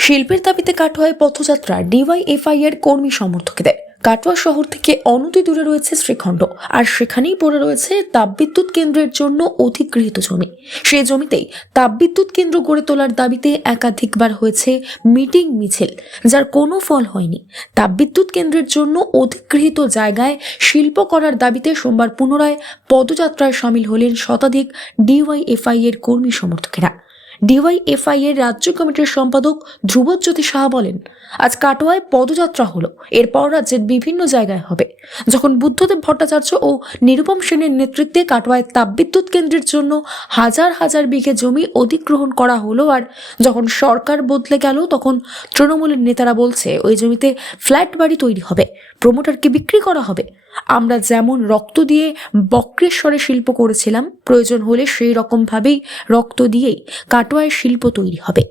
শিল্পের দাবিতে কাটোয়ায় পথযাত্রা dy DYFI এর কর্মী সমর্থকদের। কাটোয়া শহর থেকে অনতি দূরে রয়েছে শ্রীখণ্ড, আর সেখানেই পড়ে রয়েছে তাপবিদ্যুৎ কেন্দ্রের জন্য অধিগৃহীত জমি। সেই জমিতেই তাপবিদ্যুৎ কেন্দ্র গড়ে তোলার দাবিতে একাধিকবার হয়েছে মিটিং মিছিল, যার কোনো ফল হয়নি। তাপবিদ্যুৎ কেন্দ্রের জন্য অধিগৃহীত জায়গায় শিল্প করার দাবিতে সোমবার পুনরায় পদযাত্রায় সামিল হলেন শতাধিক ডিওয়াই ডিওয়াইএফআই এর কর্মী সমর্থকেরা। ডিওয়াইএফআই এর রাজ্য কমিটির সম্পাদক ধ্রুবজ্যোতি সাহা বলেন, আজ কাটোয়ায় পদযাত্রা হলো, এরপর রাজ্যের বিভিন্ন জায়গায় হবে। যখন বুদ্ধদেব ভট্টাচার্য ও নিরুপম সেনের নেতৃত্বে কাটোয়ায় তাপবিদ্যুৎ কেন্দ্রের জন্য হাজার হাজার বিঘে জমি অধিগ্রহণ করা হলো আর যখন সরকার বদলে গেল, তখন তৃণমূলের নেতারা বলছে, ওই জমিতে ফ্ল্যাট বাড়ি তৈরি হবে, প্রমোটারকে বিক্রি করা হবে। আমরা যেমন রক্ত দিয়ে বক্রেশ্বরে শিল্প করেছিলাম, প্রয়োজন হলে সেই রকমভাবেই রক্ত দিয়েই কাটোয়ায় শিল্প তৈরি হবে।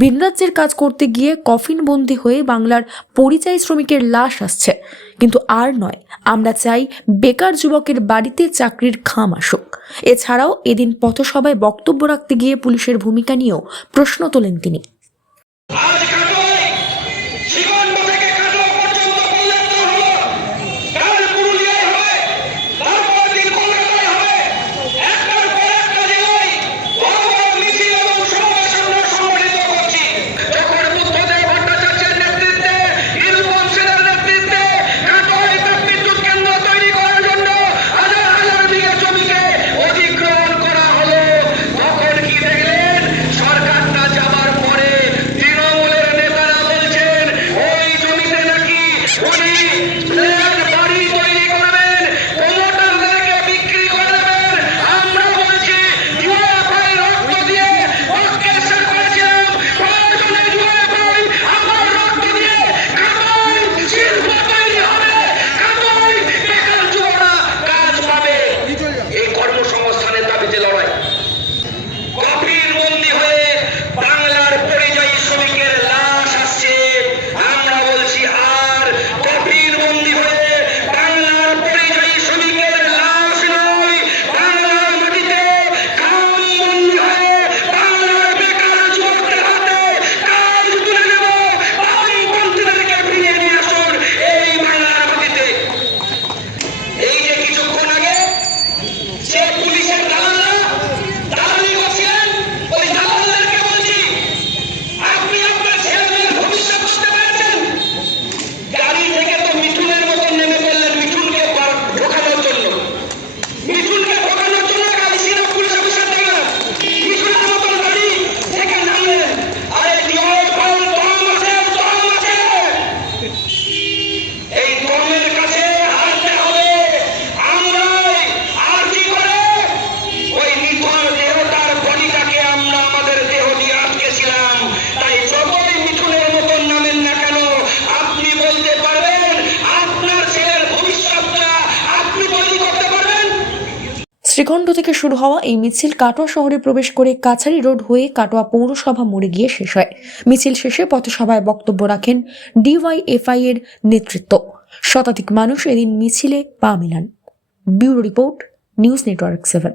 ভিনরাজ্যের কাজ করতে গিয়ে কফিন বন্দি হয়ে বাংলার পরিযায়ী শ্রমিকের লাশ আসছে। কিন্তু আর নয়, আমরা চাই বেকার যুবকের বাড়িতে চাকরির খাম আসুক। এছাড়াও এদিন পথসভায় বক্তব্য রাখতে গিয়ে পুলিশের ভূমিকা নিয়েও প্রশ্ন তোলেন তিনি। শ্রীখণ্ড থেকে শুরু হওয়া এই মিছিল কাটোয়া শহরে প্রবেশ করে কাছারি রোড হয়ে কাটোয়া পৌরসভা মোড়ে গিয়ে শেষ হয়। মিছিল শেষে পথসভায় বক্তব্য রাখেন ডিওয়াইএফআই এর নেতৃত্ব। শতাধিক মানুষ এদিন মিছিলে পা মেলান। Bureau report, news network seven.